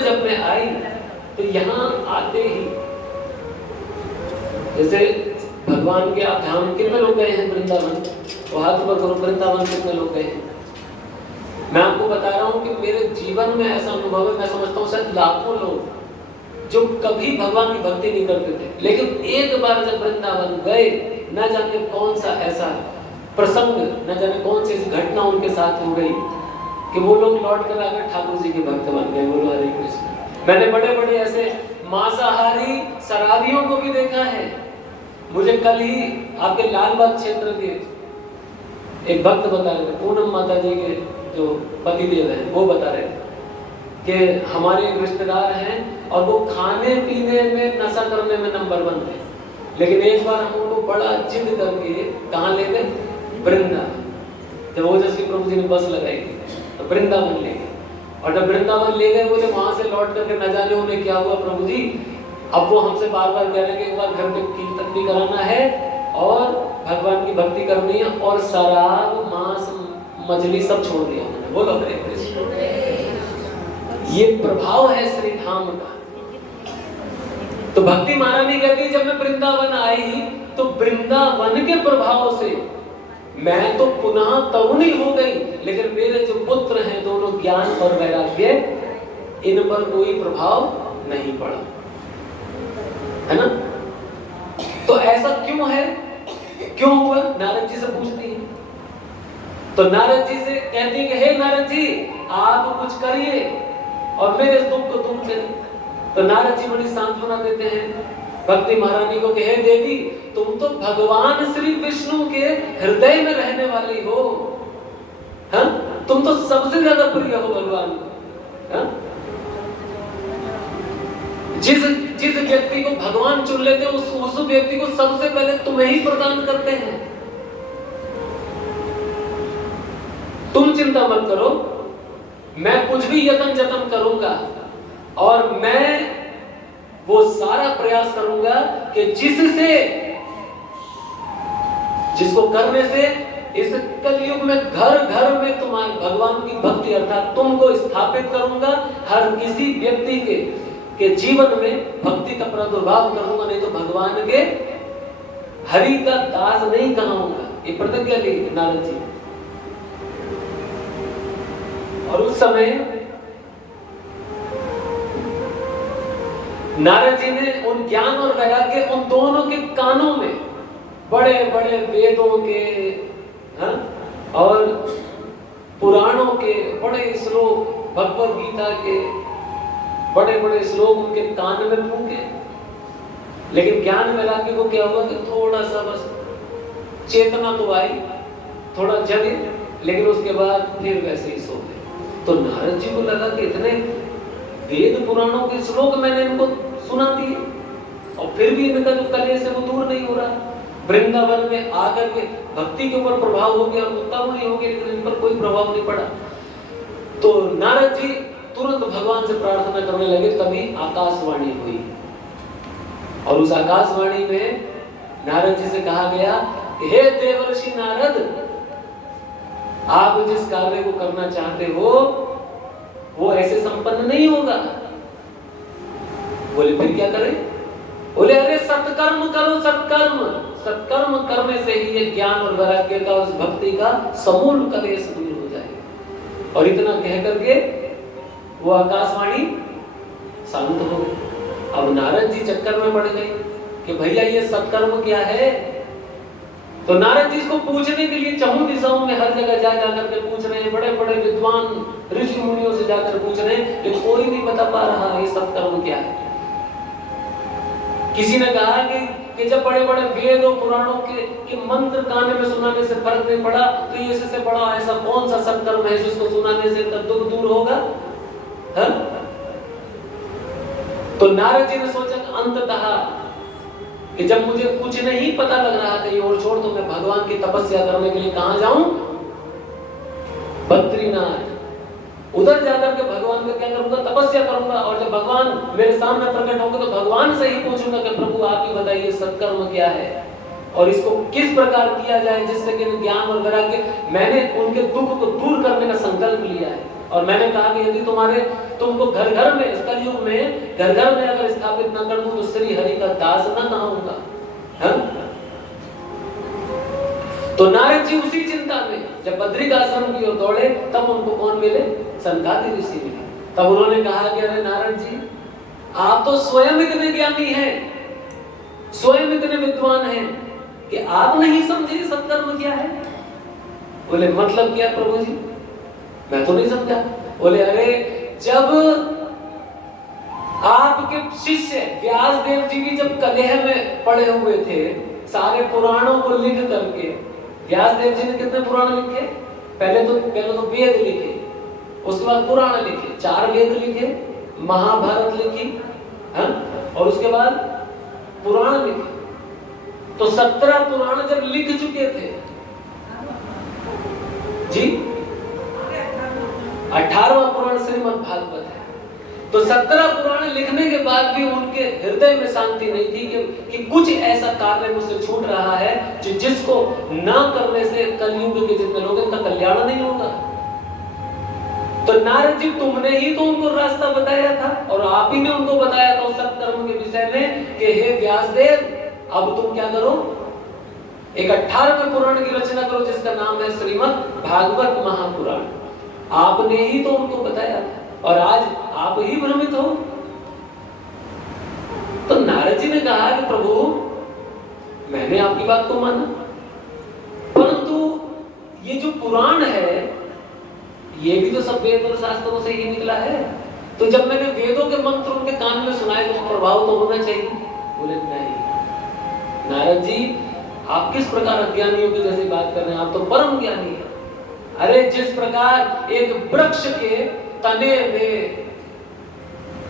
जब मैं आई तो यहाँ आते ही जैसे भगवान के आप ध्यान, कितने लोग गए हैं वृंदावन? तो हाथ ऊपर करो, वृंदावन कितने लोग गए हैं? मैं आपको बता रहा हूँ कि मेरे जीवन में ऐसा अनुभव है, मैं समझता हूँ शायद लाखों लोग जो कभी भगवान की भक्ति नहीं करते थे, लेकिन एक बार जब वृंदावन गए, न जाने कौन सा ऐसा प्रसंग, न जाने कौन सी घटना उनके साथ हो गई कि वो लोग लौट कर आकर ठाकुर जी के भक्त बन गए। बोलो हरे कृष्ण। मैंने बड़े बड़े ऐसे मांसाहारी शराबियों को भी देखा है। मुझे कल ही आपके लालबाग क्षेत्र के एक भक्त बता रहे थे, पूनम माता जी के जो पतिदेव हैं, वो बता रहे थे कि हमारे एक रिश्तेदार हैं और वो खाने पीने में, नशा करने में नंबर 1 थे, लेकिन एक बार हम उनको बड़ा जिद करके कहाँ ले गए? वृंदावन। जब ओजस्वी प्रभु जी ने बस लगाई तो वृंदावन ले गए, और जब वृंदावन ले गए, बोले वहां से लौट करके न जाने उन्हें क्या हुआ प्रभु जी। अब वो हमसे बार बार कह रहे हैं कि एक बार घर पे कीर्तन भी कराना है और भगवान की भक्ति करनी है, और शराब, मांस, मछली सब छोड़ दिया उन्होंने। बोलो हरे कृष्ण। ये प्रभाव है श्री धाम का। तो भक्ति महारानी कहती, जब मैं वृंदावन आई तो वृंदावन के प्रभाव से मैं तो पुनः तरुणी हो गई, लेकिन मेरे जो पुत्र हैं दोनों, ज्ञान और वैराग्य, इन पर कोई प्रभाव नहीं पड़ा, है ना? तो ऐसा क्यों है, क्यों हुआ? नारद जी से पूछती है। तो नारद जी से कहती है कि हे नारद जी, आप कुछ करिए और मेरे दुख को दूर करिए। तो नारद जी बड़ी सांत्वना देते हैं भक्ति महारानी को कि हे देवी, तुम तो भगवान श्री विष्णु के हृदय में रहने वाली हो, हाँ? तुम तो सबसे ज्यादा प्रिय हो भगवान को, हाँ? जिस व्यक्ति को भगवान चुन लेते हैं, उस व्यक्ति को सबसे पहले तुम्हें ही प्रदान करते हैं। तुम चिंता मत करो, मैं कुछ भी यत्न जतन करूंगा और मैं वो सारा प्रयास करूंगा कि जिसको करने से इस कलयुग में घर घर में तुम्हारे भगवान की भक्ति अर्थात तुमको स्थापित करूंगा। हर किसी व्यक्ति के जीवन में भक्ति का प्रादुर्भाव करूंगा, नहीं तो भगवान के हरि का दास नहीं कहूंगा। ये प्रतिज्ञा ली नारद जी। और उस समय नारद जी ने उन ज्ञान और वैराग्य, उन दोनों के कानों में बड़े बड़े वेदों के, हाँ? और पुराणों के बड़े श्लोक, भगवद गीता के बड़े बड़े श्लोक उनके कान में फूंके। लेकिन ज्ञान वैराग्य को क्या हुआ कि थोड़ा सा बस चेतना तो आई, थोड़ा जगे, लेकिन उसके बाद फिर वैसे ही सो गए। तो नारद जी को लगा कि इतने वेद पुराणों के श्लोक मैंने इनको सुना दिए और फिर भी इनका जो कलेश है वो दूर नहीं हो रहा। वृंदावन में आकर के भक्ति के ऊपर प्रभाव हो गया और उत्तावनी हो गया, लेकिन इन पर कोई प्रभाव नहीं पड़ा। तो नारद जी तुरंत भगवान से प्रार्थना करने लगे। तभी आकाशवाणी हुई और उस आकाशवाणी में नारद जी से कहा गया, हे देवर्षि नारद, आप जिस कार्य को करना चाहते हो वो ऐसे संपन्न नहीं होगा। बोले फिर क्या करें? बोले अरे सत्कर्म करो, सत्कर्म करने से ही ये ज्ञान और वैराग्य का, उस भक्ति का समूल कलेश दूर हो जाएगा। और इतना कह करके वो आकाशवाणी शांत हो गई। अब नारद जी चक्कर में पड़ गए कि भैया ये सत्कर्म क्या है। तो नारद जी इसको पूछने के लिए चहुं दिशाओं में हर जगह जा करके पूछ रहे हैं, बड़े बड़े विद्वान ऋषि मुनियों से जाकर पूछ रहे हैं, लेकिन कोई नहीं बता पा रहा ये सत्कर्म क्या है। किसी ने कहा कि जब बड़े बड़े वेद और पुराणों के मंत्र कान में सुनाने से फर्क नहीं पड़ा, तो ये इससे बड़ा ऐसा कौन सा सत्कर्म है जिसको सुनाने से दुख दूर होगा, है? तो नारद जी ने सोचा अंततः कि जब मुझे कुछ नहीं पता लग रहा कहीं और छोड़, तो मैं भगवान की तपस्या करने के लिए कहां जाऊं? बद्रीनाथ। उधर जाकर के भगवान का क्या करूंगा? तपस्या करूंगा। और जब भगवान मेरे सामने प्रकट होंगे तो भगवान से ही पूछूंगा कि प्रभु आप ही बताइए सत्कर्म क्या है और इसको किस प्रकार किया जाए जिससे कि ज्ञान और वैराग्य, मैंने उनके दुख को दूर करने का संकल्प लिया है और मैंने कहा कि यदि तुमको घर घर में, इस कलयुग में घर घर में अगर स्थापित न कर दूं तो श्री हरि का दास न कहूंगा। तो नारद जी उसी चिंता में जब बद्रिक आश्रम की ओर दौड़े, तब उनको कौन मिले? सनकादि ऋषि मिले। तब उन्होंने कहा कि अरे नारद जी, आप तो स्वयं इतने ज्ञानी हैं, स्वयं इतने विद्वान हैं कि आप नहीं समझे सत्कर्म क्या है। बोले मतलब क्या प्रभु जी? मैं तो नहीं समझा। बोले अरे जब आपके शिष्य व्यासदेव जी भी जब कलह में पड़े हुए थे, सारे पुराणों को लिख करके, व्यासदेव जी ने कितने पुराण लिखे? पहले तो वेद लिखे, उसके बाद पुराण लिखे, 4 वेद लिखे, महाभारत लिखी, और उसके बाद पुराण लिखे। तो 17 पुराण जब लिख चुके थे जी, 18वां पुराण श्रीमद् भागवत है। तो 17 पुराण लिखने के बाद भी उनके हृदय में शांति नहीं थी कि कुछ ऐसा कार्य मुझसे छूट रहा है जिसको ना करने से कलयुग के जितने लोग हैं उनका कल्याण नहीं होगा। तो नारद जी, तुमने ही तो उनको रास्ता बताया था और आप ही ने उनको बताया था सत्कर्म के विषय में कि हे व्यासदेव, अब तुम क्या करो, एक 18वें पुराण की रचना करो जिसका नाम है श्रीमद् भागवत महापुराण। आपने ही तो उनको बताया था और आज आप ही भ्रमित हो। तो नारद जी ने कहा कि प्रभु, मैंने आपकी बात को माना, परंतु ये जो पुराण है ये भी तो सब वेद और शास्त्रों से ही निकला है। तो जब मैंने वेदों के मंत्र उनके कान में सुनाए तो प्रभाव तो होना चाहिए। बोले नहीं नारद जी, आप किस प्रकार अज्ञानियों की जैसी बात कर रहे हैं? आप तो परम ज्ञानी हैं। अरे जिस प्रकार एक वृक्ष के तने में,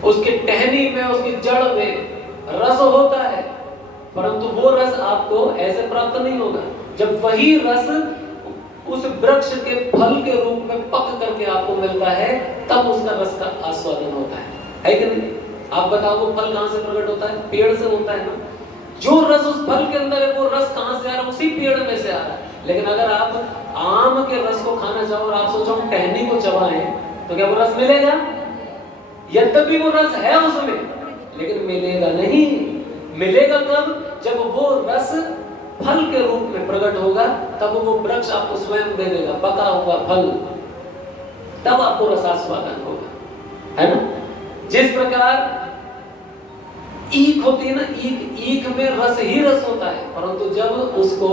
उसके टहनी में, उसकी जड़ में रस होता है, परंतु वो रस आपको ऐसे प्राप्त नहीं होगा। जब वही रस उस वृक्ष के फल के रूप में पक करके आपको मिलता है, तब उसका रस का आस्वादन होता है कि नहीं? आप बताओ वो फल कहां से प्रकट होता है? पेड़ से होता है ना। जो रस उस फल के अंदर है वो रस कहां से आ रहा है? उसी पेड़ में से आ रहा है। लेकिन अगर आप आम के रस को खाना चाहो और आप सोचो हम टहनी को चबाएं तो क्या वो रस मिलेगा? यद्यपि वो रस है उसमें, लेकिन मिलेगा नहीं। मिलेगा कब? जब वो रस फल के रूप में प्रकट होगा, तब वो वृक्ष आपको स्वयं दे देगा पका हुआ फल, तब आपको रसास्वादन होगा, है ना। जिस प्रकार ईख होती है ना, ईख में रस ही रस होता है, परंतु जब उसको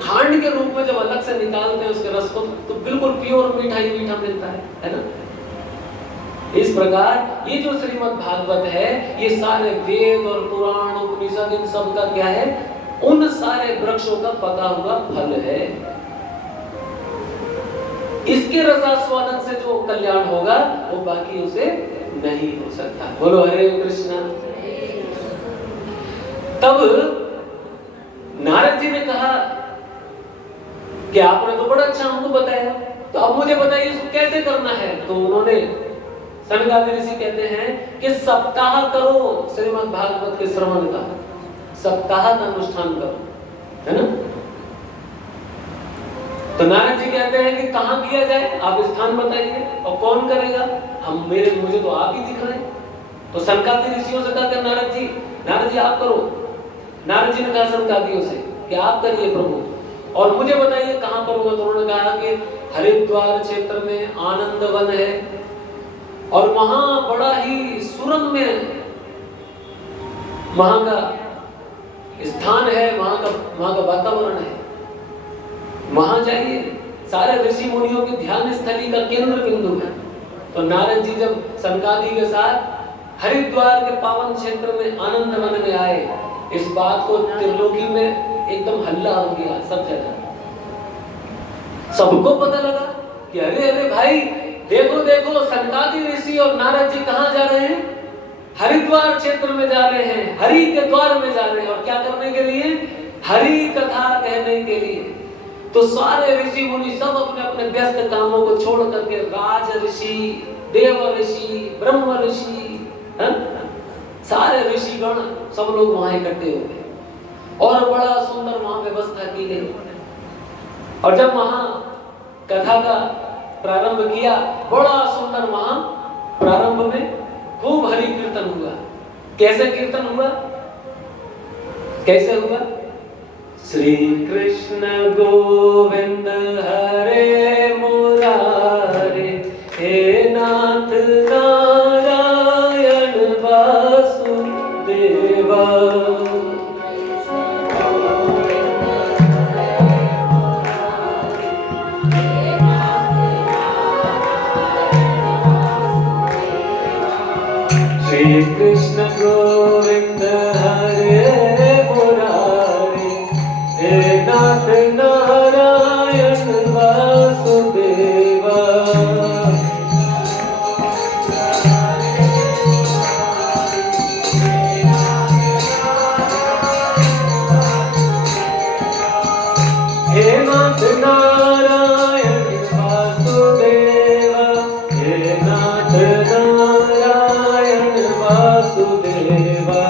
खांड के रूप में जब अलग से निकालते हैं उसके रस को, तो बिल्कुल प्योर मीठा ही मीठा मिलता है ना। इस प्रकार ये जो श्रीमद् भागवत है, ये सारे वेद और पुराण उपनिषद इन सब का क्या है? उन सारे वृक्षों का पका हुआ फल है। इसके रसास्वादन से जो कल्याण होगा वो बाकी उसे नहीं हो सकता। बोलो हरे कृष्णा। तब नारद जी ने कहा कि आपने तो बड़ा अच्छा हमको बताया, तो अब मुझे बताइए इसको कैसे करना है। तो उन्होंने, सनकादि ऋषि कहते हैं कि सप्ताह करो श्रीमद् भागवत के श्रवण का, सप्ताह का अनुष्ठान करो, है ना। तो नारद जी कहते हैं कि कहां किया जाए, आप स्थान बताइए और कौन करेगा। मुझे तो आप ही दिख रहे हैं। तो सनकादि ऋषियों से कहा नारद जी आप करो। नारद जी ने कहा सनकादियों से कि आप करिए प्रभु, और मुझे बताइए कहां करूंगा। तो उन्होंने कहा कि हरिद्वार क्षेत्र में आनंद वन है और वहां बड़ा ही सुरम्य में वहां का स्थान है, वहां का वातावरण है, वहां जाइए। सारे ऋषि मुनियों के ध्यान स्थली का केंद्र बिंदु है। तो नारद जी जब सनकादि के साथ हरिद्वार के पावन क्षेत्र में आनंद वन में आए, इस बात को त्रिलोकी में एकदम हल्ला हो गया, सब जगह सबको पता लगा कि अरे भाई देखो सनकादि ऋषि और नारद जी कहां जा रहे हैं? हरिद्वार क्षेत्र में जा रहे हैं, हरि के द्वार में जा रहे हैं। और क्या करने के लिए? हरि कथा कहने के लिए। तो सारे ऋषि मुनि सब अपने अपने व्यस्त कामों को छोड़ करके, राज ऋषि, देव ऋषि, ब्रह्म ऋषि, सारे ऋषिगण सब लोग वहां इकट्ठे हो गए और बड़ा सुंदर वहां व्यवस्था की गई। और जब वहां कथा का प्रारंभ किया, बड़ा सुंदर वहां प्रारंभ में खूब हरि कीर्तन हुआ। कैसे कीर्तन हुआ, कैसे हुआ? श्री कृष्ण गोविंद हरे मुरारे, हे नाथ नारायण वासुदेवा। श्री कृष्ण गोविंद हरे मुरारे, हे नाथ नारायण वासुदेवा। हे नाथ नारायण वासुदेवा, हे नाथ नारायण वासुदेवा।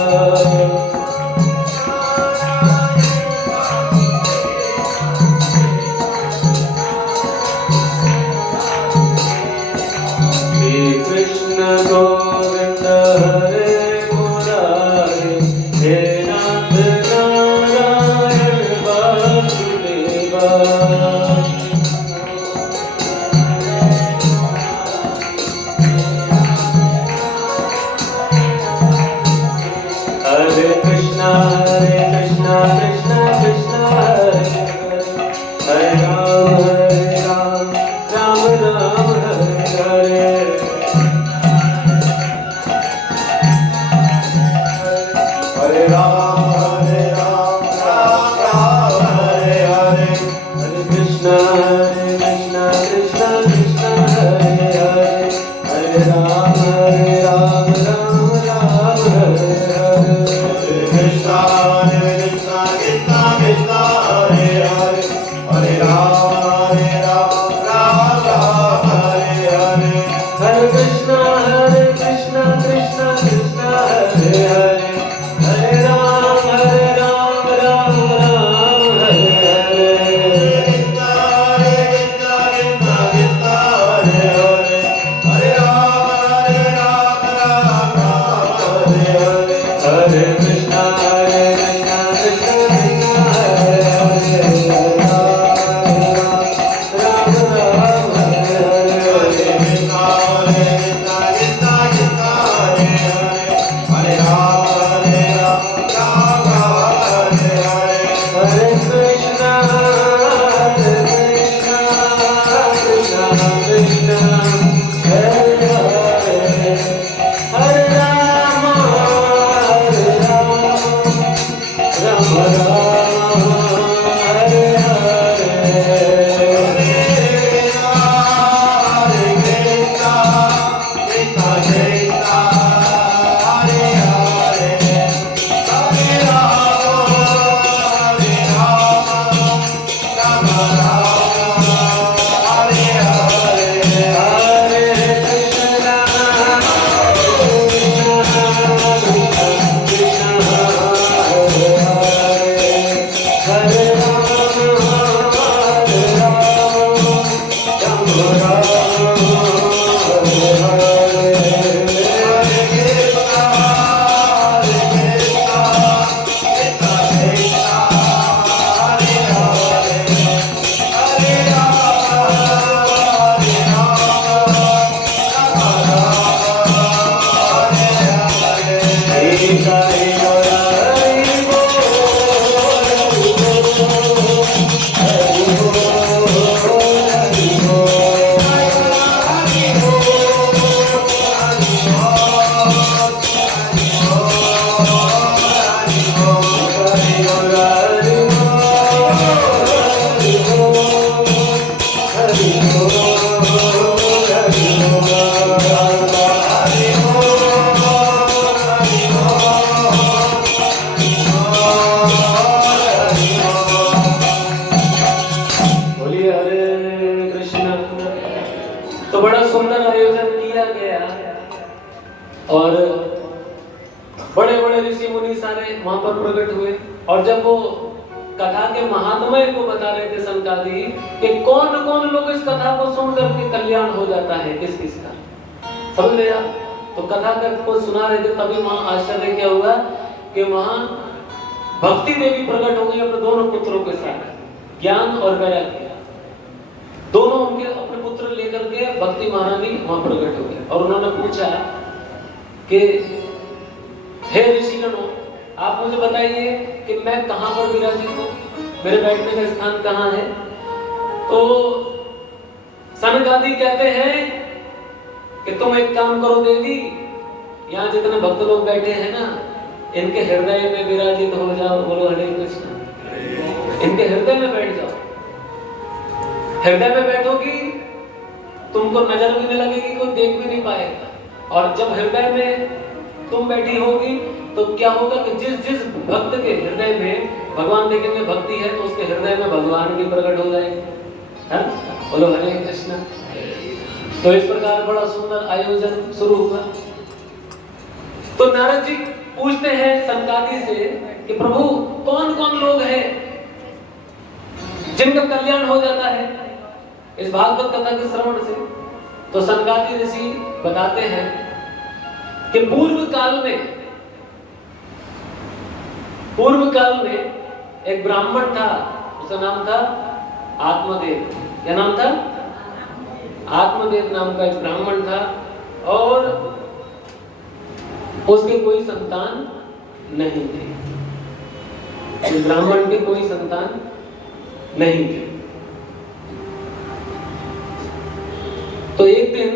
श्री कृष्ण गोविंद हरे मुरारे, हे नाथ नारायण वासुदेवा। हरे कृष्णा कृष्णा कृष्णा हरे हरे, हरे राम राम राम हरे हरे। हरे राम राम राम हरे हरे। हरे कृष्णा कृष्णा कृष्णा हरे हरे, हरे राम राम राम हरे हरे। हरे कृष्णा कृष्णा कृष्णा हरे हरे, हरे राम राम राम हरे हरे। हरे कृष्णा कृष्णा कृष्णा हरे हरे, हरे राम राम राम हरे हरे। कृष्णा कृष्णा कृष्णा हरे हरे, हरे राम राम हरे हरे। हरे कृष्णा कृष्णा कृष्णा हरे हरे, हरे राम राम हरे हरे। हरे कृष्णा कृष्णा कृष्णा हरे हरे, हरे राम हरे हरे। हरे कृष्णा कृष्णा कृष्णा हरे हरे, हरे राम राम राम हरे हरे। बोलिए हरे कृष्ण। तो बड़ा सुंदर आयोजन किया गया और बड़े बड़े ऋषि मुनि सारे वहां पर प्रकट हुए। और जब वो कथा के महात्म्य को बता रहे थे सनकादि कि कौन कौन लोग इस कथा को सुनकर के कल्याण हो जाता है, किस किस का, समझ रहे आप? तो कथा को सुना रहे थे, तभी वहां आश्चर्य क्या हुआ कि वहां भक्ति देवी प्रकट हो गई अपने दोनों पुत्रों के साथ, ज्ञान और वैराग्य दोनों उनके अपने पुत्र लेकर के भक्ति महारानी वहां प्रकट हो गए। और उन्होंने पूछा कि हे ऋषिगणों, आप मुझे बताइए कि मैं कहां पर विराजित हूं, मेरे बैठने का स्थान कहां है? तो सनकादि कहते हैं कि तुम एक काम करो देवी, यहाँ जितने भक्त लोग बैठे हैं ना, इनके हृदय में विराजित हो जाओ। बोलो हरे कृष्ण। इनके हृदय में बैठ जाओ। हृदय में बैठोगी, तुमको नजर भी नहीं लगेगी, कोई देख भी नहीं पाएगा। और जब हृदय में तुम बैठी होगी तो क्या होगा कि जिस जिस भक्त के हृदय में भगवान देखेंगे भक्ति है, तो उसके हृदय में भगवान भी प्रकट हो जाएंगे। है? बोलो हरे कृष्ण। तो इस प्रकार बड़ा सुंदर आयोजन शुरू हुआ। तो नारद जी पूछते हैं सनकादि से कि प्रभु कौन कौन लोग हैं जिनका कल्याण हो जाता है इस भागवत कथा के श्रवण से? तो सनकादि ऋषि बताते हैं कि पूर्व काल में एक ब्राह्मण था, उसका नाम था आत्मदेव। क्या नाम था? आत्मदेव नाम का एक ब्राह्मण था, और उसके कोई संतान नहीं थे। इस ब्राह्मण के कोई संतान नहीं थे। तो एक दिन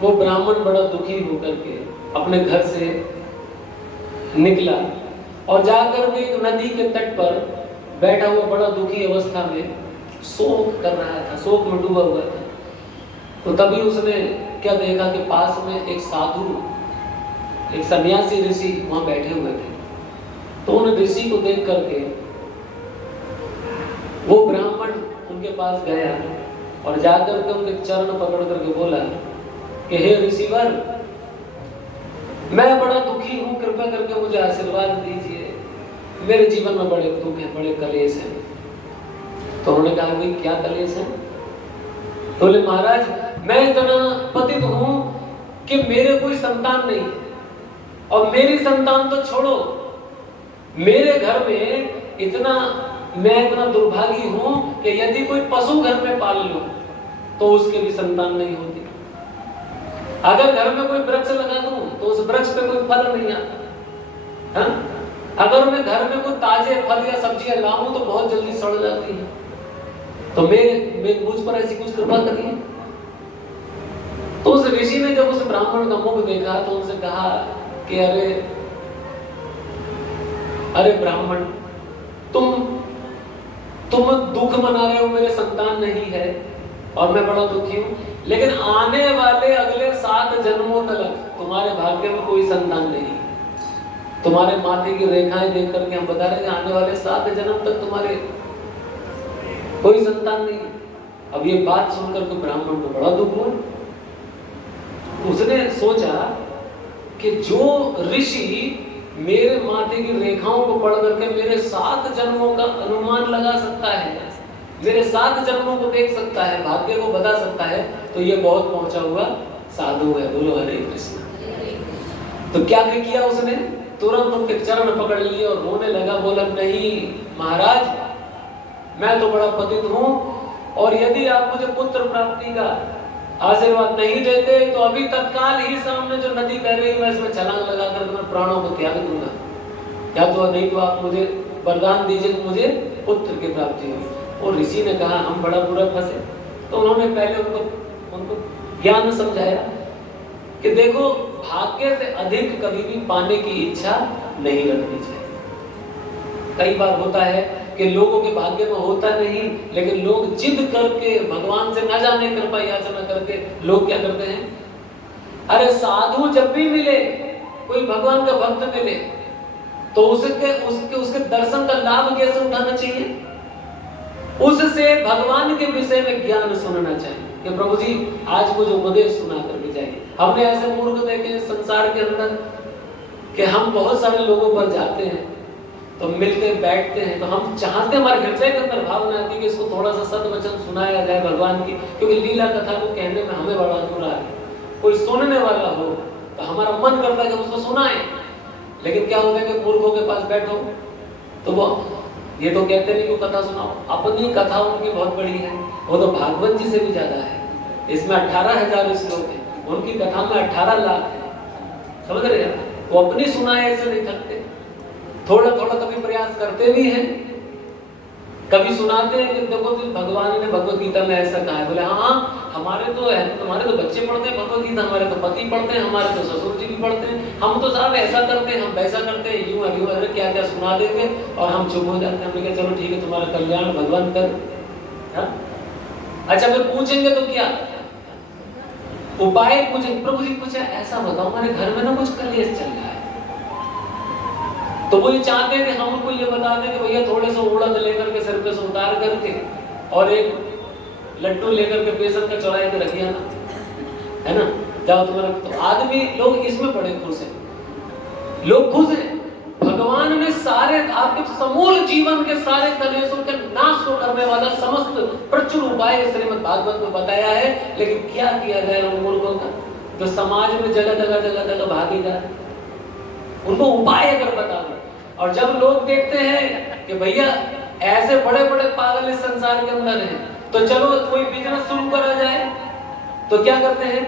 वो ब्राह्मण बड़ा दुखी होकर के अपने घर से निकला और जाकर के एक नदी के तट पर बैठा हुआ बड़ा दुखी अवस्था में शोक कर रहा था, शोक में डूबा हुआ था। तो तभी उसने क्या देखा कि पास में एक साधु, एक सन्यासी ऋषि वहां बैठे हुए थे। तो उन ऋषि को देख करके वो ब्राह्मण उनके पास गया और जाकर के उनके चरण पकड़ करके बोला कि हे ऋषिवर, मैं बड़ा दुखी हूं, कृपा करके मुझे आशीर्वाद दीजिए, मेरे जीवन में बड़े दुख है, बड़े कलेश हैं। तो उन्होंने कहा भाई क्या कलेश है? तो बोले महाराज मैं इतना पतित हूं कि मेरे कोई संतान नहीं है, और मेरी संतान तो छोड़ो, मेरे घर में मैं इतना दुर्भागी हूं कि यदि कोई पशु घर में पाल लूं तो उसके भी संतान नहीं होती। अगर घर में कोई वृक्ष लगा दूं तो उस वृक्ष पे कोई फल नहीं आता। अगर मैं घर में कोई ताजे फल या सब्जियां लाऊं तो बहुत जल्दी सड़ जाती हैं। तो मुझ पर ऐसी कुछ कृपा करिए। तो उस ऋषि ने जब उस ब्राह्मण का मुख देखा तो उनसे कहा कि अरे ब्राह्मण, तुम दुख मना रहे हो, मेरे संतान नहीं है और मैं बड़ा दुखी हूं, लेकिन आने वाले अगले 7 जन्मों तक तुम्हारे भाग्य में कोई संतान नहीं। तुम्हारे माथे की रेखाएं देख करके हम बता रहे हैं आने वाले 7 जन्म तक तुम्हारे कोई संतान नहीं। अब ये बात सुनकर के ब्राह्मण को बड़ा दुख हुआ। उसने सोचा कि जो ऋषि मेरे माथे की रेखाओं को पढ़ करके मेरे 7 जन्मों का अनुमान लगा सकता है, मेरे 7 जन्मों को देख सकता है, भाग्य को बता सकता है, तो ये बहुत पहुंचा हुआ साधु है। बोलो हरे कृष्ण। तो क्या किया उसने? तुरंत उनके चरण पकड़ लिए और रोने लगा। बोला नहीं महाराज, मैं तो बड़ा पतित हूं, और यदि आप मुझे पुत्र प्राप्ति का आशीर्वाद नहीं देते तो अभी तत्काल ही सामने जो नदी बह रही है इसमें छलांग लगाकर मैं प्राणों को त्याग दूंगा, या तो नहीं तो आप मुझे वरदान दीजिए कि मुझे पुत्र की प्राप्ति हो। और ऋषि ने कहा हम बड़ा बुरा फंसे। तो उन्होंने पहले उनको ज्ञान समझाया कि देखो भाग्य से अधिक कभी भी पाने की इच्छा नहीं रखनी चाहिए। कई बार होता है कि लोगों के भाग्य में होता नहीं, लेकिन लोग जिद करके भगवान से न जाने कृपा याचना करके लोग क्या करते हैं, अरे साधु जब भी मिले, कोई भगवान का भक्त मिले, तो उसके दर्शन का लाभ कैसे उठाना चाहिए? उससे भगवान के विषय में ज्ञान सुनना चाहिए कि प्रभु जी आज कुछ उपदेश सुना करके जाइए। हमने ऐसे मूर्ख देखे संसार के अंदर कि हम बहुत सारे लोगों पर जाते हैं तो मिलते बैठते हैं तो हम चाहते, हमारे हृदय के अंदर भावना आती है कि इसको थोड़ा सा सत वचन सुनाया जाए भगवान की, क्योंकि लीला कथा को कहने में हमें बड़ा अनुराग है। कोई सुनने वाला हो तो हमारा मन करता है कि उसको सुनाएं, लेकिन क्या होता है कि मूर्खों के पास बैठो तो वो ये तो कहते नहीं कि कथा सुनाओ, अपनी कथा उनकी बहुत बड़ी है, वो तो भागवत जी से भी ज्यादा है। इसमें 18,000 श्लोक है, उनकी कथा में 18 लाख है, समझ रहे हैं? वो अपनी सुनाए ऐसे नहीं थकते, थोड़ा थोड़ा कभी प्रयास करते भी हैं, कभी सुनाते हैं कि देखो तो भगवान ने भगवत गीता में ऐसा कहा है। बोले हाँ हमारे तो है, तुम्हारे तो बच्चे पढ़ते हैं भगवत गीता, हमारे तो पति पढ़ते हैं, हमारे तो ससुर जी भी पढ़ते हैं, हम तो साहब ऐसा करते हैं, हम वैसा करते हैं, यूं अभी अरे क्या क्या सुना देंगे और हम चुप हो जाते हैं। हमने कहा चलो ठीक है, तुम्हारा कल्याण भगवान कर। हाँ? अच्छा फिर पूछेंगे तो क्या उपाय पूछेंगे, प्रभु जी कुछ ऐसा बताओ, हमारे घर में ना कुछ कलेश चल रहा है। तो वो ये चाहते हैं कि हम उनको ये बता दें कि भैया थोड़े से उड़द लेकर के सिर पे से उतार करके और एक लड्डू लेकर के बेसन का चौराहे पे रखिए ना, है ना, जाओ तुम्हारा। तो आदमी लोग इसमें बड़े खुश हैं, लोग खुश हैं। भगवान ने सारे आपके समूल जीवन के सारे कलेशों के नाश को करने वाला समस्त प्रचुर उपाय श्रीमद् भागवत में बताया है, लेकिन क्या किया जाए उन मूर्खों का जो समाज में जगह जगह भागे जा रहे, उनको उपाय अगर बता दो। और जब लोग देखते हैं कि भैया ऐसे बड़े बड़े पागल इस संसार के अंदर हैं, तो चलो कोई बिजनेस शुरू करा जाए, तो क्या करते हैं,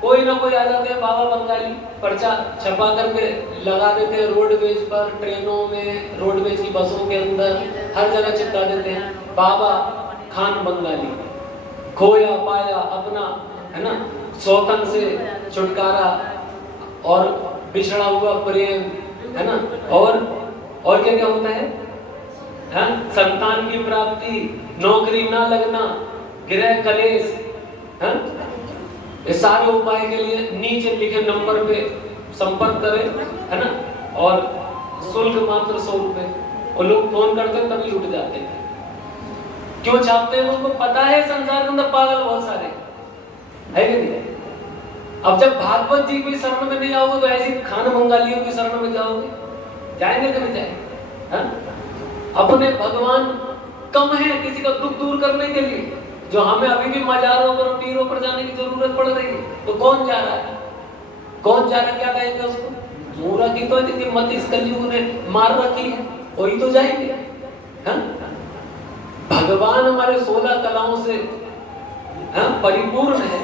कोई ना कोई आ जाते हैं बाबा बंगाली, पर्चा छपा करके लगा देते हैं रोडवेज पर, ट्रेनों में, रोडवेज की बसों के अंदर, हर जगह चिपका देते हैं बाबा खान बंगाली, खोया पाया अपना, है ना, सौतन से छुटकारा और बिछड़ा हुआ प्रेम, है ना, और क्या क्या होता है, हाँ? संतान की प्राप्ति, नौकरी ना लगना, गृह कलेश, हाँ? इस सारे उपाय के लिए नीचे लिखे नंबर पे संपर्क करें, है ना, और शुल्क मात्र 100 रुपए। और लोग फोन करते हैं तभी लुट जाते हैं। क्यों छापते हैं? उनको पता है संसार के अंदर पागल बहुत सारे है कि नहीं। अब जब भागवत जी की शरण में नहीं आओगे तो ऐसी खान बंगालियों की शरण में जाओगे, जाएंगे कि नहीं जाएंगे? अपने भगवान कम है किसी का दुख दूर करने के लिए, जो हमें अभी भी मजारों पर पीरों पर जाने की जरूरत पड़ रही है, तो कौन जा रहा है? कौन जा रहा है? क्या कहेंगे उसको? मूरा की तो जिनकी मत इस कलयुग ने मार रखी है, वही तो जाएंगे। हाँ? भगवान हमारे 16 कलाओं से परिपूर्ण है,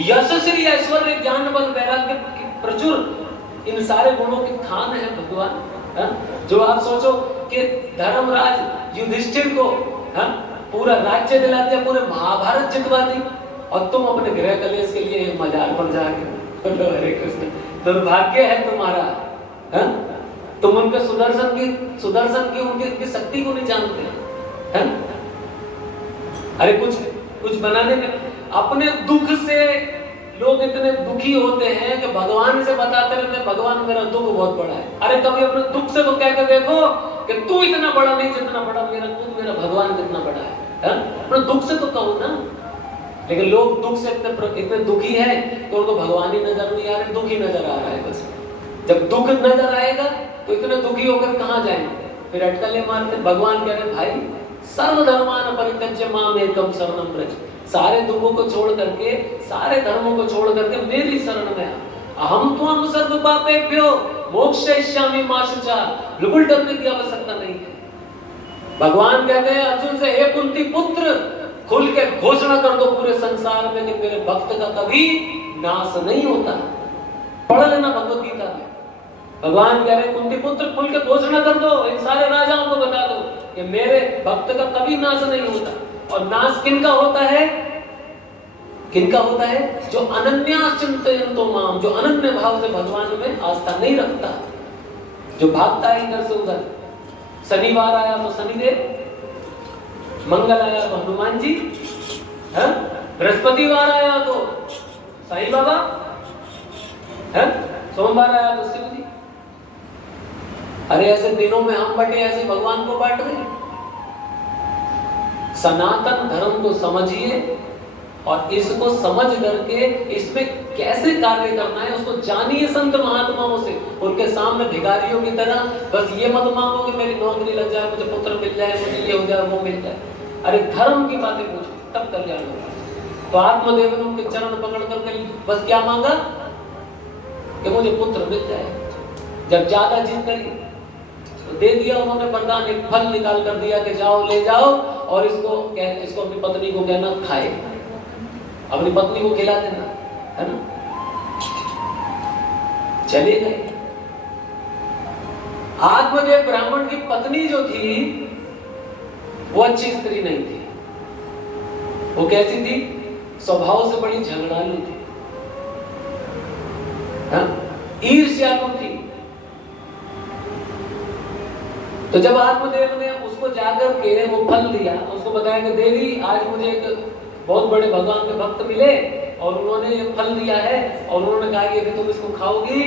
यश श्री ऐश्वर्य ज्ञान बल वैराग्य प्रचुर, इन सारे गुणों की खान है भगवान। जो आप सोचो कि धर्मराज युधिष्ठिर को पूरा राज्य दिला दिया, पूरे महाभारत जितवा दी, और तुम अपने गृह कलेश के लिए मजार पर जाके हरे कृष्ण, दुर्भाग्य है तुम्हारा। तुम उनके सुदर्शन की उनकी शक्ति को नहीं जानते। अरे कुछ बनाने में अपने दुख से लोग इतने दुखी होते हैं कि भगवान से बताते रहते हैं भगवान मेरा दुख बहुत बड़ा है। अरे कभी अपने दुख से तो कहकर देखो कि तू इतना बड़ा नहीं जितना बड़ा मेरा भगवान जितना बड़ा है। अपने दुख से तो कहो ना। लेकिन लोग दुख से इतने दुखी हैं तो उनको भगवान ही नजर नहीं आ रहे, दुखी नजर आ रहा है बस। जब दुख नजर आएगा तो इतने दुखी होकर कहाँ जाएंगे? फिर अटकले मारते। भगवान कह रहे भाई सर्वधर्मान परित्यज्य माम एकम शरणम व्रज, सारे दुखों को छोड़ करके, सारे धर्मों को छोड़ करके मेरी शरण में आ। अहम त्वं सर्व पापेभ्यो मोक्षयिष्यामि मा शुचा, बिल्कुल डरने की आवश्यकता नहीं है। भगवान कहते हैं अर्जुन से, हे कुंती पुत्र, खुल के घोषणा कर दो पूरे संसार में कि मेरे भक्त का कभी नाश नहीं होता। पढ़ लेना भगवत गीता में। भगवान कह रहे कुंती पुत्र, खुल के घोषणा कर दो, इन सारे राजाओं को बता दो कि मेरे भक्त का कभी नाश नहीं होता। और नाश किनका होता है? किनका होता है? जो अनन्या चिंतयन्तो माम, जो अनन्य भाव से भगवान में आस्था नहीं रखता, जो भागता है इधर से उधर। शनिवार आया तो शनिदेव, मंगल आया तो हनुमान जी, बृहस्पतिवार आया तो साईं बाबा, सोमवार आया तो शिव जी। अरे ऐसे दिनों में हम बटे, ऐसे भगवान को बांट रहे। सनातन धर्म को समझिए और इसको समझ करके इसमें कैसे कार्य करना है उसको जानिए संत महात्माओं से। उनके सामने भिखारियों की तरह बस ये मत मांगो कि मेरी नौकरी लग जाए, मुझे पुत्र मिल जाए, मुझे ये हो जाए, वो मिल जाए। अरे धर्म की बातें पूछो तब कल्याण होगा। तो आत्मदेव ने उनके चरण पकड़ करके बस क्या मांगा कि मुझे पुत्र मिल जाए। जब ज्यादा जिद करी तो दे दिया उन्होंने वरदान, एक फल निकाल कर दिया कि जाओ ले जाओ और इसको अपनी पत्नी को कहना खाए, अपनी पत्नी को खिला देना, है ना। चले गए। आत्मदेव ब्राह्मण की पत्नी जो थी वो अच्छी स्त्री नहीं थी। वो कैसी थी? स्वभाव से बड़ी झगड़ालू थी, ईर्ष्यालु थी। तो जब आत्मदेव ने उसको जाकर के वो फल दिया, उसको बताया कि देवी आज मुझे एक बहुत बड़े भगवान के भक्त मिले और उन्होंने ये फल दिया है और उन्होंने कहा कि तुम इसको खाओगी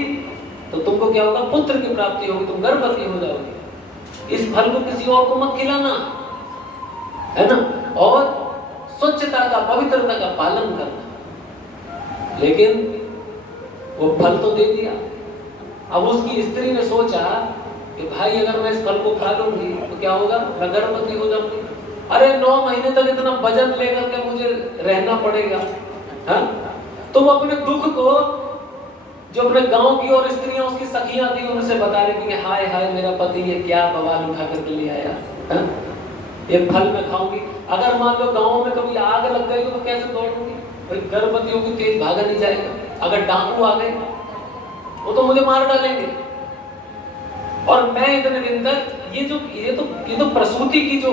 तो तुमको क्या होगा, पुत्र की प्राप्ति होगी, तुम गर्भवती हो जाओगी। इस फल को किसी और को मत खिलाना, है ना, और स्वच्छता का, पवित्रता का पालन करना। लेकिन वो फल तो दे दिया। अब उसकी स्त्री ने सोचा कि भाई अगर मैं इस फल को खा लूंगी तो क्या होगा, मैं गर्भवती हो जाऊंगी। अरे 9 महीने तक इतना वजन लेकर के मुझे रहना पड़ेगा। हाँ? तो वो अपने दुख को, जो अपने गांव की और स्त्रियां उसकी सखियां थी उनसे बता रही थी कि हाय हाय मेरा पति ये क्या बवाल उठा करके ले आया, हाँ? ये फल मैं खाऊंगी। अगर मान लो गांव में कभी आग लग गई तो कैसे दौड़ूंगी, भाई गर्भवती होगी, तेज भागा नहीं जाएगा। अगर डाकू आ गए वो तो मुझे मार डालेंगे। और मैं इतने दिन तक ये तो प्रसूति की जो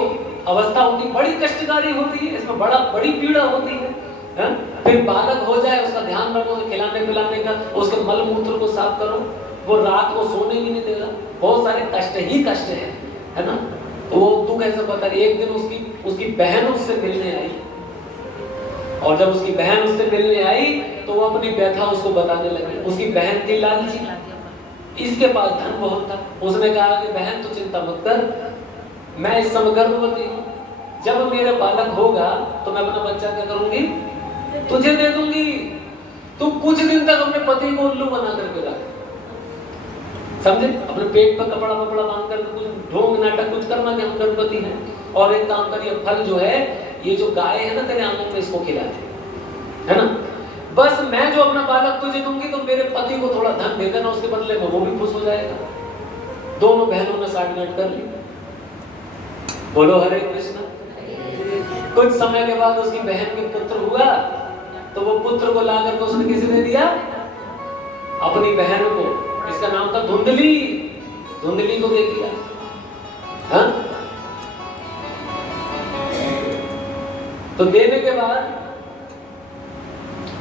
अवस्था होती है बड़ी कष्टकारी होती है, इसमें बड़ी पीड़ा होती है। फिर बालक हो जाए उसका ध्यान रखो, खिलाने पिलाने का, उसके मल मूत्र को साफ करो, वो रात को सोने भी नहीं देगा, बहुत सारे कष्ट ही कष्ट है ना। तो वो दुख ऐसा पता नहीं। एक दिन उसकी बहन उससे मिलने आई और जब उसकी बहन उससे मिलने आई तो वो अपनी व्यथा उसको बताने लगी। उसकी बहन थी लालची, इसके पास धन बहुत था। उसने कहा कि बहन तू चिंता मत कर, मैं इस समय गर्भवती हूँ, जब मेरा बालक होगा तो मैं अपना बच्चा क्या करूंगी, तुझे दे दूंगी। तू कुछ दिन तक अपने पति को उल्लू बना करके रख, समझे, अपने पेट पर कपड़ा बांध कर कुछ ढोंग नाटक कुछ करना कि हम गर्भवती हैं। और एक काम करिए, फल जो है ये जो गाय है ना तेरे आंगन में, इसको खिला दे, है ना। बस मैं जो अपना बालक तुझे दूंगी तो मेरे पति को थोड़ा धन दे देना, उसके बदले में वो भी खुश हो जाएगा। दोनों बहनों ने साठगांठ कर ली। बोलो हरे कृष्ण। कुछ समय के बाद उसकी बहन के पुत्र हुआ तो वो पुत्र को ला करके उसने किसे दे दिया, अपनी बहन को। इसका नाम था धुंधली, धुंधली को दे दिया। हाँ? तो देने के बाद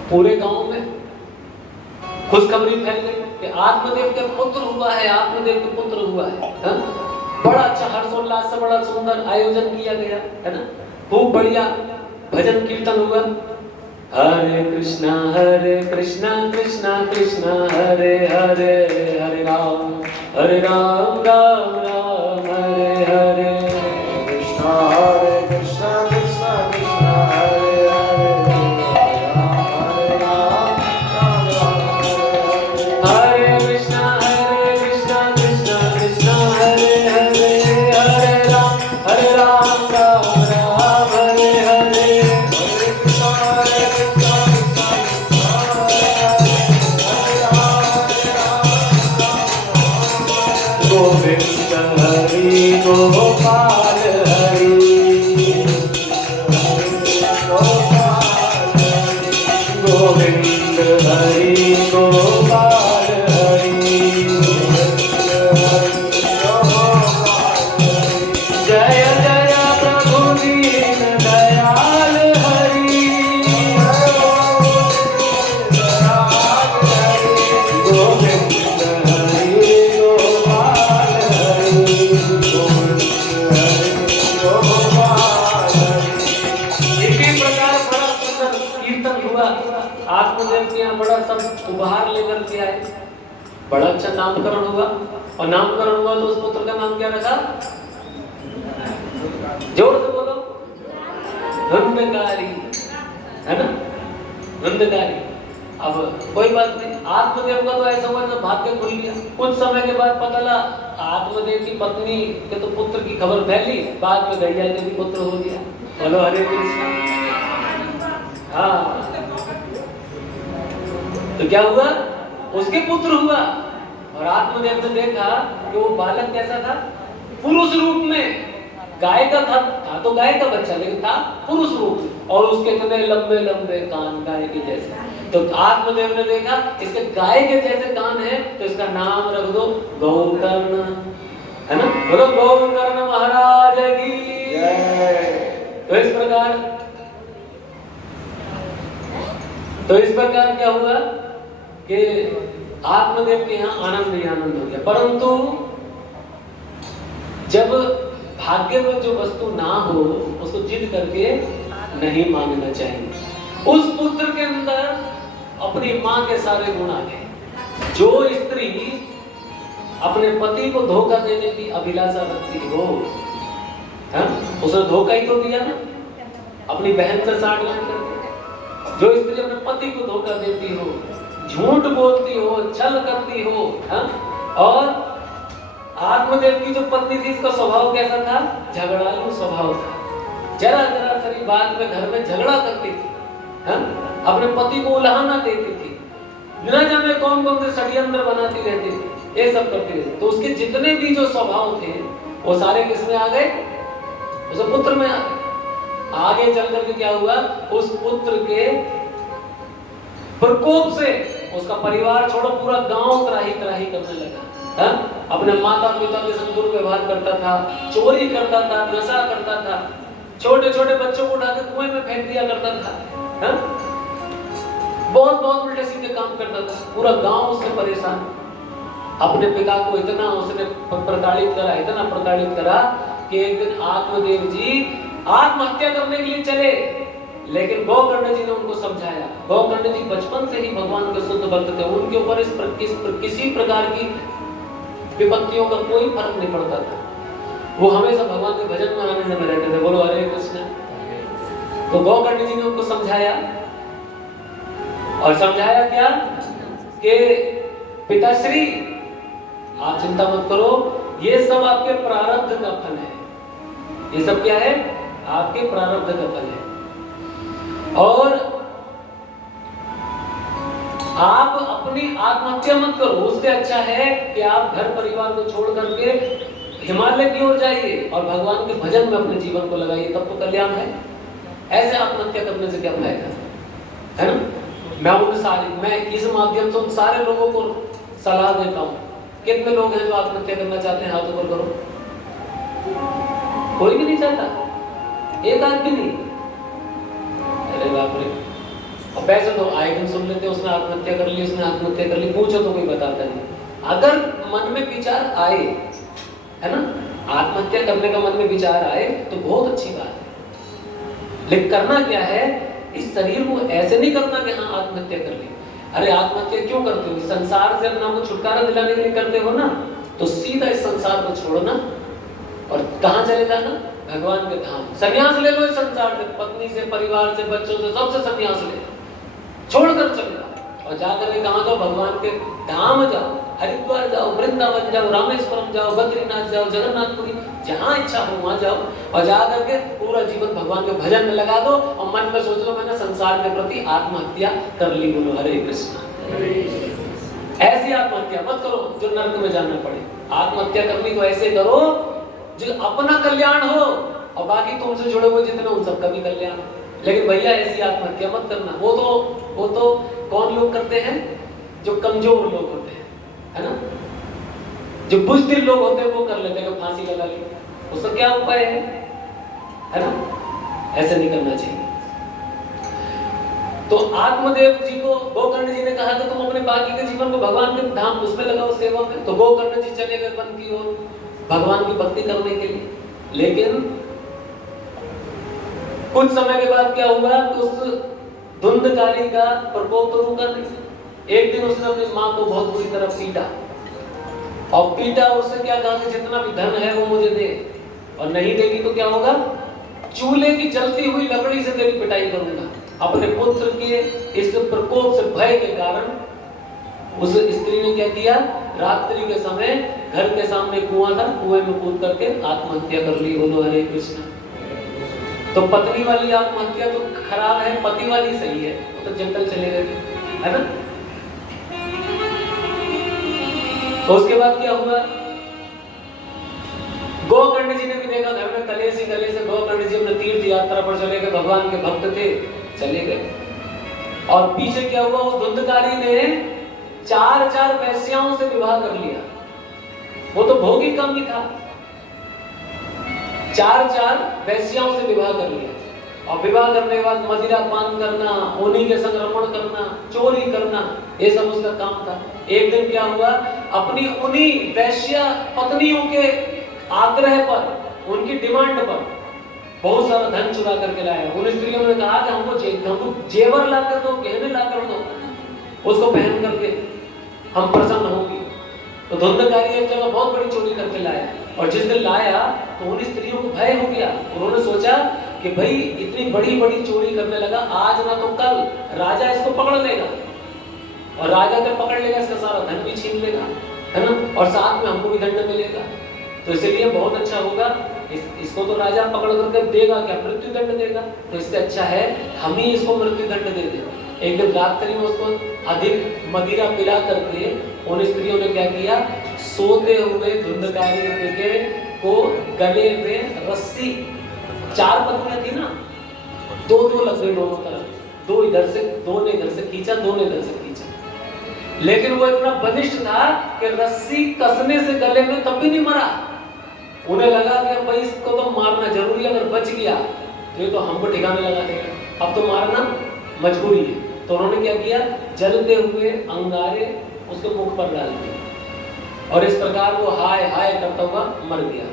पूरे गांव में खुशखबरी फैल गई कि आत्मदेव के पुत्र हुआ है, आत्मदेव के पुत्र हुआ है। हाँ? बड़ा अच्छा हर्षोल्लास से बड़ा सुंदर आयोजन किया गया, है ना। खूब बढ़िया भजन कीर्तन हुआ। हरे कृष्णा कृष्णा कृष्णा हरे हरे, हरे राम राम राम हरे हरे। कृष्णा कृष्णा कृष्णा हरे हरे, हरे राम राम राम हरे हरे। हरे कृष्णा कृष्णा कृष्णा हरे हरे, हरे राम राम राम हरे हरे। हरे कृष्णा कृष्णा गोविंद हरि गोपाल हरि, गोविंद हरि गोपाल हरि। जय जय प्रभु दीन दयाल हरि, गोविंद हरि गोपाल हरि। इसी प्रकार बड़ा सुंदर कीर्तन हुआ। आत्मदेव के यहाँ बड़ा सब उपहार लेकर के आए, बड़ा अच्छा नामकरण हुआ। और नामकरण हुआ तो उस पुत्र का नाम क्या रखा, जोर से बोलो, धुंधकारी, है ना, धुंधकारी। अब कोई बात नहीं, आत्मदेव का तो ऐसा हुआ जब भाग्य खुल गया। कुछ समय के बाद पता लगा आत्मदेव की पत्नी के तो पुत्र की खबर फैली, बाद में गैया के भी पुत्र हो गया। बोलो हरे कृष्ण। हाँ, तो क्या हुआ, उसके पुत्र हुआ। और आत्मदेव ने देखा कि वो बालक कैसा था, पुरुष रूप में, गाय का था तो गाय का बच्चा, लेकिन था पुरुष रूप, और उसके इतने लंबे लंबे कान गाय के जैसे। तो आत्मदेव ने देखा इसके गाय के जैसे कान है, तो इसका नाम रख दो गौकर्ण, है ना। बोलो गौकर्ण महाराज की जय। तो इस प्रकार क्या हुआ कि आत्मदेव के यहाँ आनंद ही आनंद हो गया। परंतु जब भाग्य में जो वस्तु ना हो उसको जिद करके नहीं मांगना चाहिए। उस पुत्र के अंदर अपनी माँ के सारे गुण आ गए। जो स्त्री अपने पति को धोखा देने की अभिलाषा रखती हो, उसने धोखा ही तो दिया ना, अपनी बहन से साठ गांठ करके। जो स्त्री अपने पति को धोखा देती हो, झूठ बोलती हो, छल करती हो, और आत्मदेव की जो पत्नी थी, इसका स्वभाव कैसा था, झगड़ालू स्वभाव था। जरा जरा सारी बात में घर में झगड़ा करती थी, अपने पति को उलाहना देती थी, बिना जाने कौन कौन से षड्यंत्र बनाती रहती थी, ये सब करती रहती। तो उसके जितने भी जो स्वभाव थे वो सारे किसमें आ गए, उस पुत्र में आ गए। आगे चल करके क्या हुआ, उस पुत्र के प्रकोप से उसका परिवार छोड़ो पूरा गांव त्राही त्राही करने लगा। अपने माता पिता के संग दुर्व्यवहार करता था, चोरी करता था, नशा करता था, छोटे छोटे बच्चों को उठाकर कुएं में फेंक दिया करता था, बहुत बहुत उल्टे सीधे काम करता था। पूरा गांव उससे परेशान। अपने पिता को इतना उसने प्रताड़ित करा, इतना प्रताड़ित करा कि एक दिन आत्मदेव जी आत्महत्या करने के लिए चले, लेकिन गौकर्ण जी ने उनको समझाया। गौकर्ण जी बचपन से ही भगवान के शुद्ध भक्त थे, उनके ऊपर इस किसी प्रकार की विपत्तियों का कोई फर्क नहीं पड़ता था। वो हमेशा भगवान के भजन में आनंद में रहते थे। बोलो हरे कृष्ण। तो गौकर्ण जी ने उनको समझाया, और समझाया क्या कि पिताश्री आप चिंता मत करो, ये सब आपके प्रारब्ध का फल है। ये सब क्या है, आपके प्रारब्ध का फल है। और आप अपनी आत्महत्या मत करो, उससे अच्छा है कि आप घर परिवार को छोड़ करके हिमालय की ओर जाइए और भगवान के भजन में अपने जीवन को लगाइए, तब तो कल्याण है। ऐसे आत्महत्या करने से क्या फायदा, है ना। मैं इस माध्यम से उन सारे लोगों को सलाह देता हूँ। कितने लोग हैं जो आत्महत्या करना चाहते हैं, हाथ ऊपर करो। कोई भी नहीं चाहता, एक आदमी नहीं। अरे बाप रे, और पैसे तो आए दिन सुन लेते, उसने आत्महत्या कर ली, उसने आत्महत्या कर ली, पूछो तो कोई बताता नहीं। अगर मन में विचार आए, है ना, आत्महत्या करने का मन में विचार आए तो बहुत अच्छी बात है, लेकिन करना क्या है, इस शरीर को ऐसे नहीं करना कि हाँ आत्महत्या कर ली। अरे आत्महत्या क्यों करते हो, संसार से अपना को छुटकारा दिलाने के लिए करते हो ना, तो सीधा इस संसार को छोड़ना और कहाँ चले जाना, भगवान के धाम। संन्यास ले लो इस संसार से, पत्नी से, परिवार से, बच्चों से, सबसे संन्यास ले, छोड़कर चले जाओ और जाकर के कहाँ जाओ, भगवान के धाम जाओ, हरिद्वार जाओ, वृंदावन जाओ, रामेश्वरम जाओ, बद्रीनाथ जाओ, जगन्नाथपुरी, जहाँ इच्छा हो वहां जाओ और जाकर के पूरा जीवन भगवान के भजन में लगा दो और मन में सोच लो मैंने संसार के प्रति आत्महत्या कर ली। बोलो हरे कृष्ण। ऐसी आत्महत्या मत करो जो नरक में जाना पड़े। आत्महत्या करनी तो ऐसे करो जो अपना कल्याण हो और बाकी तुमसे जुड़े हुए जितने उन सबका भी कल्याण। लेकिन भैया ऐसी आत्महत्या मत करना। वो तो कौन लोग करते हैं, जो कमजोर लोग होते हैं, है ना, जो बुज़दिल लोग होते हैं वो कर लेते हैं, फांसी लगा ली, उसका क्या उपाय है ना। ऐसे नहीं करना चाहिए। तो आत्मदेव जी को गोकर्ण जी ने कहा कि तुम अपने बाकी के जीवन को भगवान के धाम उसमें लगाओ, सेवा में। तो गोकर्ण जी चले गए वन की ओर भगवान की भक्ति करने के लिए। लेकिन कुछ समय के बाद क्या हुआ, उस धुंधकारी का प्रकोप तो रुका नहीं। एक दिन उसने अपनी माँ को बहुत बुरी तरह पीटा और पीटा, उससे क्या कहा कि जितना भी धन है वो मुझे दे, और नहीं देगी तो क्या होगा, चूल्हे की जलती हुई लकड़ी से तेरी पिटाई करूंगा। अपने पुत्र के इस प्रकोप से भय के कारण उस स्त्री ने क्या किया, रात्रि के समय घर के सामने कुआं था, कुएं में कूद करके आत्महत्या कर ली। बोलो हरे कृष्ण। तो पत्नी वाली आत्महत्या तो खराब है, पति वाली सही है, तो जंगल चले गए, है ना। तो उसके बाद क्या हुआ, गोकर्ण जी ने भी देखा घर में कलेश ही कलेश है। गोकर्ण जी अपने तीर्थ यात्रा पर चले गए, भगवान के भक्त थे, चले गए। और पीछे क्या हुआ, उस धुंधकारी ने 4 वैश्याओं से विवाह कर लिया। वो तो भोगी काम ही था, 4 वैश्याओं से विवाह कर लिया। और विवाह करने के बाद मदिरा पान करना, उन्हीं के संग रमण करना, चोरी करना, ये सब उसका काम था। एक दिन क्या हुआ, अपनी उन्हीं वैश्या पत्नियों के आग्रह पर, उनकी डिमांड पर बहुत सारा धन चुरा करके लाया। उन स्त्रियों ने कहा कि हमको जेवर ला कर दो, गहने ला कर दो, उसको पहन करके हम प्रसन्न होंगे। तो धुंधकारी एक जगह बहुत बड़ी चोरी करके लाया, और जिस दिन लाया तो उन स्त्रियों को भय हो गया। उन्होंने सोचा कि भाई इतनी बड़ी बड़ी चोरी करने लगा, आज ना तो कल राजा इसको पकड़ लेगा, और राजा जब पकड़ लेगा इसका सारा धन भी छीन लेगा, है ना, और साथ में हमको भी दंड मिलेगा। तो इसलिए बहुत अच्छा होगा, इसको तो राजा पकड़ करके देगा क्या, मृत्यु दंड देगा। तो इससे अच्छा है हम ही इसको मृत्यु दंड दे दें। एक दिन रात्रि में उसको अधिक मदिरा पिला करके उन स्त्रियों ने क्या किया, सोते हुए धुंधकारी के को गले में रस्सी, 4 पत्नियां थी ना, 2 लग गई दोनों तरफ, 2 इधर से, 2 ने इधर से खींचा, 2 ने इधर से खींचा। लेकिन वो इतना बलिष्ठ था कि रस्सी कसने से गले में तब भी नहीं मरा। उन्हें लगा कि भाई इसको तो मारना जरूरी है, अगर बच गया तो ये तो हमको ठिकाने लगा देगा, अब तो मारना मजबूरी है। तो उन्होंने क्या किया, जलते हुए अंगारे उसके मुख पर डाल दिए, और इस प्रकार वो हाय हाय करता हुआ मर गया।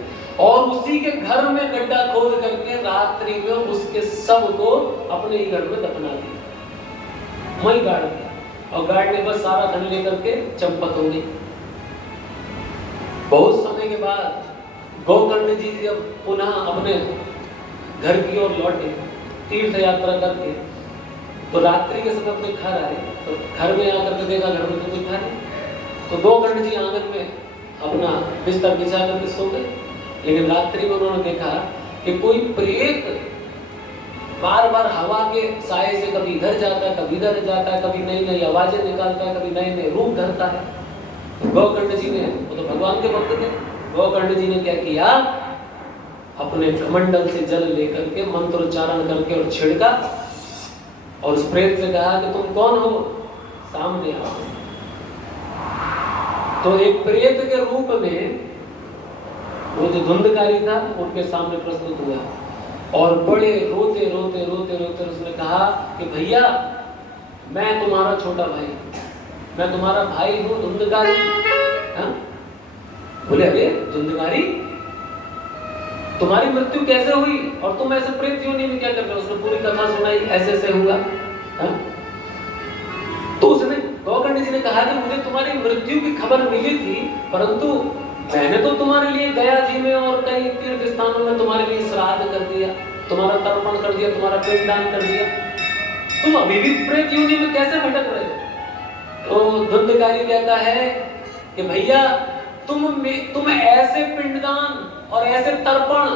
और उसी के घर में गड्ढा खोद करके रात्रि में उसके शव को अपने ही घर में दफना दिया, वहीं गाड़ दिया, और गाड़ने पर सारा धन लेकर के चंपत हो गई। बहुत समय के बाद गोकर्ण जी जब पुनः अपने घर की ओर लौटे तीर्थ यात्रा करके, तो रात्रि के समय अपने घर आए, तो घर में आकर के देखा घर में तो कोई था नहीं। तो गोकर्ण जी आंगन में अपना बिस्तर बिछा करके सो गए। लेकिन रात्रि में उन्होंने देखा कि कोई प्रेत बार बार हवा के साए से कभी इधर जाता है, कभी इधर जाता है, कभी नई नई आवाजें निकालता है, कभी नए नए रूप धरता है। तो गोकर्ण जी ने, वो तो भगवान के भक्त थे, गोकर्ण जी ने क्या किया, अपने कमंडल से जल लेकर के मंत्रोच्चारण करके और छिड़का, और उस प्रेत से कहा कि तुम कौन हो, सामने आओ। तो एक प्रेत के रूप में वो जो धुंधकारी था उनके सामने प्रस्तुत हुआ, और बड़े रोते रोते रोते रोते उसने कहा कि भैया मैं तुम्हारा छोटा भाई, मैं तुम्हारा भाई हूँ धुंधकारी। बोले अरे धुंधकारी, तुम्हारी मृत्यु कैसे हुई और तुम ऐसे प्रेत योनि में क्या कर रहे हो। उसने पूरी कथा सुनाई, ऐसे ऐसे हुआ। तो उसने गोकर्ण जी ने कहा कि मुझे तुम्हारी मृत्यु की खबर मिली थी, परंतु मैंने तो तुम्हारे लिए गया जी में और कई तीर्थ स्थानों में तुम्हारे लिए श्राद्ध कर दिया, तुम्हारा तर्पण कर दिया, तुम्हारा पिंडदान कर दिया, तुम अभी भी प्रेत योनि में कैसे भटक रहे हो। तो धुंधकारी कहता है कि भैया तुम ऐसे पिंडदान और ऐसे तर्पण,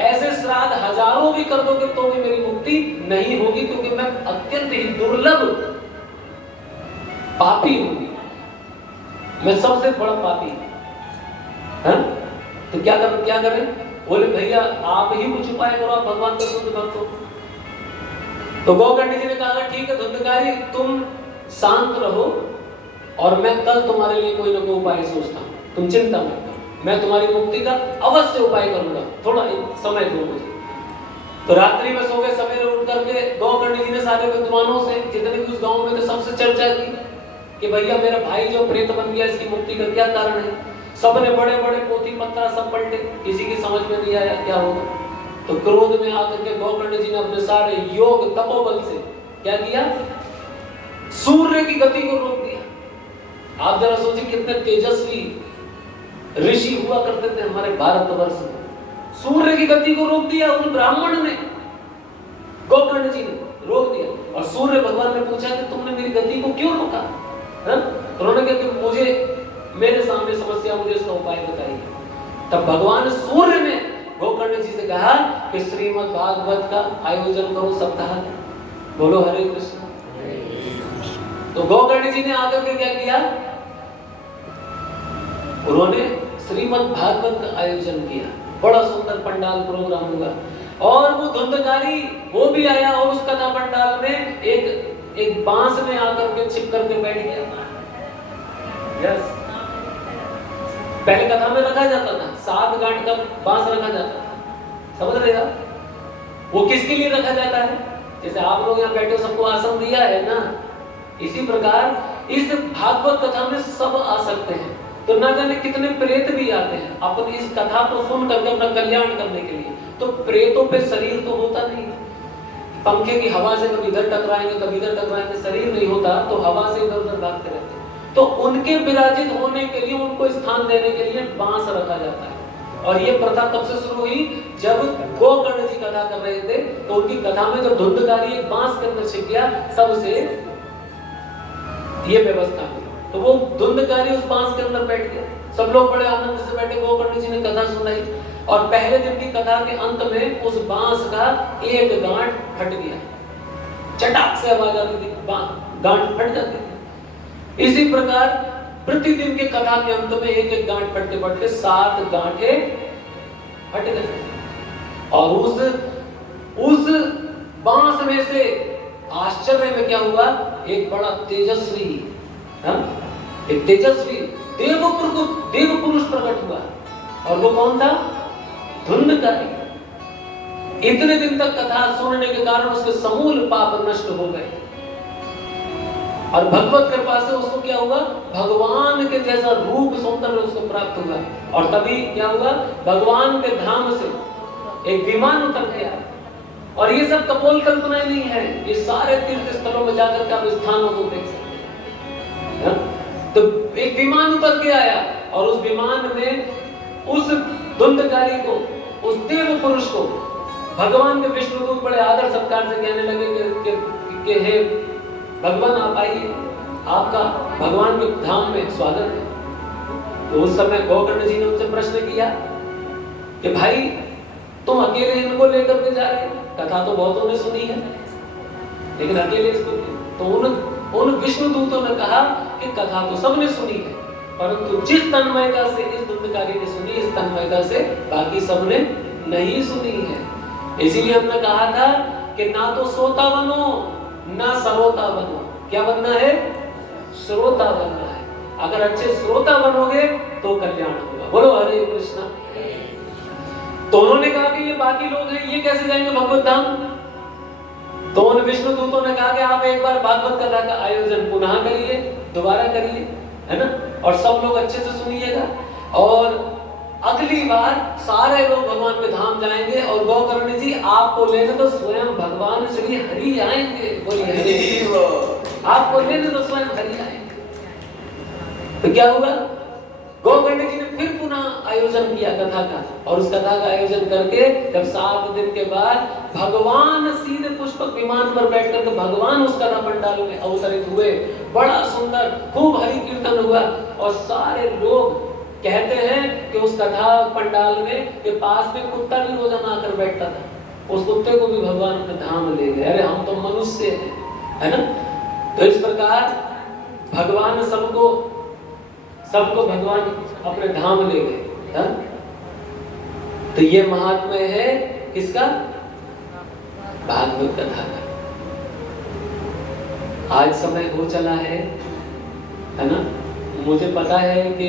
ऐसे श्राद्ध हजारों भी कर दोगे तो भी मेरी मुक्ति नहीं होगी, क्योंकि मैं अत्यंत ही दुर्लभ पापी हूं, मैं सबसे बड़ा पापी। तो क्या करें। बोले भैया आप ही कुछ उपाय करो, आप भगवान का शुद्ध भक्त हो। तो गोकर्ण जी ने कहा ठीक है धुंधकारी, तुम शांत रहो और मैं कल तुम्हारे लिए कोई ना कोई उपाय सोचता हूं, तुम चिंता मत करो, मैं तुम्हारी मुक्ति का अवश्य उपाय करूंगा, थोड़ा समय दो मुझे। तो रात्रि में सो गए, सवेरे उठ करके गोकर्ण जी ने सारे विद्वानों से, जितने भी उस गांव में थे, सबसे चर्चा की कि भैया मेरा भाई जो प्रेत बन गया, इसकी मुक्ति का क्या कारण है। सबने बड़े बड़े पोथी पत्रा सब पलटे, किसी की समझ में नहीं आया क्या होगा। तो क्रोध में आकर के गोकर्ण जी ने अपने सारे योग तपोबल से क्या किया, सूर्य की गति को रोक दिया। आप जरा सोचिए कितने तेजस्वी ऋषि हुआ करते थे हमारे भारतवर्ष में, सूर्य की गति को रोक दिया उन ब्राह्मण ने, गोकर्ण जी ने। रोक दिया। और सूर्य भगवान ने पूछा कि तुमने मेरी गति को क्यों रोका? तो उन्होंने कहा कि मुझे मेरे सामने समस्या, मुझे इसका उपाय बताइए। तब भगवान सूर्य ने गोकर्ण जी से कहा कि श्रीमद् भागवत का आयोजन करो सप्ताह। बोलो हरे कृष्ण। तो गोकर्ण जी ने आकर के क्या किया? उन्होंने श्रीमद् भागवत का आयोजन किया। बड़ा सुंदर पंडाल प्रोग्राम हुआ और वो धुंधकारी वो भी आया और उस कथा पंडाल में एक बांस में आकर के छिप करके बैठ गया। यस, पहले कथा में रखा जाता था 7 गांठ का बांस रखा जाता था, समझ रहे आप? वो किसके लिए रखा जाता है? जैसे आप लोग यहाँ बैठे सबको आसन दिया है ना, इसी प्रकार इस भागवत कथा में सब आ सकते हैं। तो ना जाने कितने प्रेत भी आते हैं अपन इस कथा को सुन करके अपना कल्याण करने के लिए। तो प्रेतों पे शरीर तो होता नहीं, पंखे की हवा से कभी इधर टकराएंगे कभी इधर टकराएंगे, शरीर नहीं होता, तो हवा से इधर उधर भागते रहते हैं। तो उनके विराजित होने के लिए, उनको स्थान देने के लिए बांस रखा जाता है। और ये प्रथा कब से शुरू हुई? जब गोकर्ण जी कथा कर रहे थे तो उनकी कथा में जब धुंधकारी एक बांस के अंदर छिप गया, तब से ये व्यवस्था हुई। तो वो धुंधकारी उस बांस के अंदर बैठ गया, सब लोग बड़े आनंद से बैठे। गोकर्ण जी ने कथा सुनाई और पहले दिन की कथा के अंत में उस बांस का एक गांठ फट गया, चटाक से आवाज आती थी, गांठ फट जाती थी। इसी प्रकार प्रतिदिन के कथा के अंत में एक एक गांठ फटते फटते 7 गांठें फट गए। और उस बांस में से आश्चर्य में क्या हुआ? एक बड़ा तेजस्वी एक तेजस्वी देव पुरुष प्रकट हुआ। और वो कौन था? धुंधकारी। इतने दिन तक कथा सुनने के कारण उसके समूल पाप नष्ट हो गए और भगवत कृपा से उसको क्या हुआ? भगवान के जैसा रूप सौंदर्य उसको प्राप्त हुआ। और तभी क्या हुआ? भगवान के धाम से एक विमान उतर गया। और ये सब कपोल कल्पनाएं नहीं है, ये सारे तीर्थ स्थलों में जाकर के आप स्थानों को देख सकते हैं। तो एक विमान उतर के आया और उस विमान में उस धुंधकारी को, उस देव पुरुष को भगवान के विष्णुदूत बड़े आदर सत्कार से कहने लगे कि हे भगवान आप आइए, आपका भगवान के धाम में स्वागत है। तो उस समय गोकर्ण जी ने उनसे प्रश्न किया कि भाई तुम अकेले इनको लेकर के जा रहे हो, कथा तो बहुतों ने सुनी है लेकिन अकेले इसको तो उन विष्णु दूतों ने कहा कि कथा तो सबने सुनी है, परंतु जिस तन्मयता से इस धुंधकारी ने सुनी, इस तन्मयता से बाकी सबने नहीं सुनी है। इसीलिए हमने कहा था कि ना तो श्रोता बनो ना सरोता बनो। क्या बनना है? श्रोता बनना है। अगर अच्छे श्रोता बनोगे तो कल्याण होगा। बोलो हरे कृष्णा। तो उन्होंने कहा कि ये बाकी लोग हैं, ये कैसे जाएंगे भगवत धाम? तो उन विष्णु दूतों ने कहा कि आप एक बार भागवत कथा का आयोजन पुनः करिए, दोबारा करिए, है ना, और सब लोग अच्छे से सुनिएगा। और अगली बार सारे लोग भगवान के धाम जाएंगे और गोकर्ण जी आपको लेने तो स्वयं भगवान श्री हरि आएंगे। बोलिए आपको लेने तो स्वयं हरि आएंगे। तो क्या हुआ? गोकर्ण जी ने फिर पुनः आयोजन किया कथा का, और उस कथा का आयोजन करके जब 7 दिन के बाद भगवान सीधे पुष्पक विमान पर बैठ करके भगवान उस कथा पंडाल में अवतरित हुए। बड़ा सुंदर खूब हरि कीर्तन हुआ और सारे लोग कहते हैं कि उस कथा पंडाल में के पास में कुत्ता भी रोजाना आकर बैठता था। उस कुत्ते को भी भगवान अपने धाम ले गए। अरे हम तो मनुष्य हैं, है ना। तो इस प्रकार भगवान सबको भगवान अपने धाम ले गए। तो ये महात्म्य है किसका? भागवत कथा का। आज समय हो चला है ना। मुझे पता है कि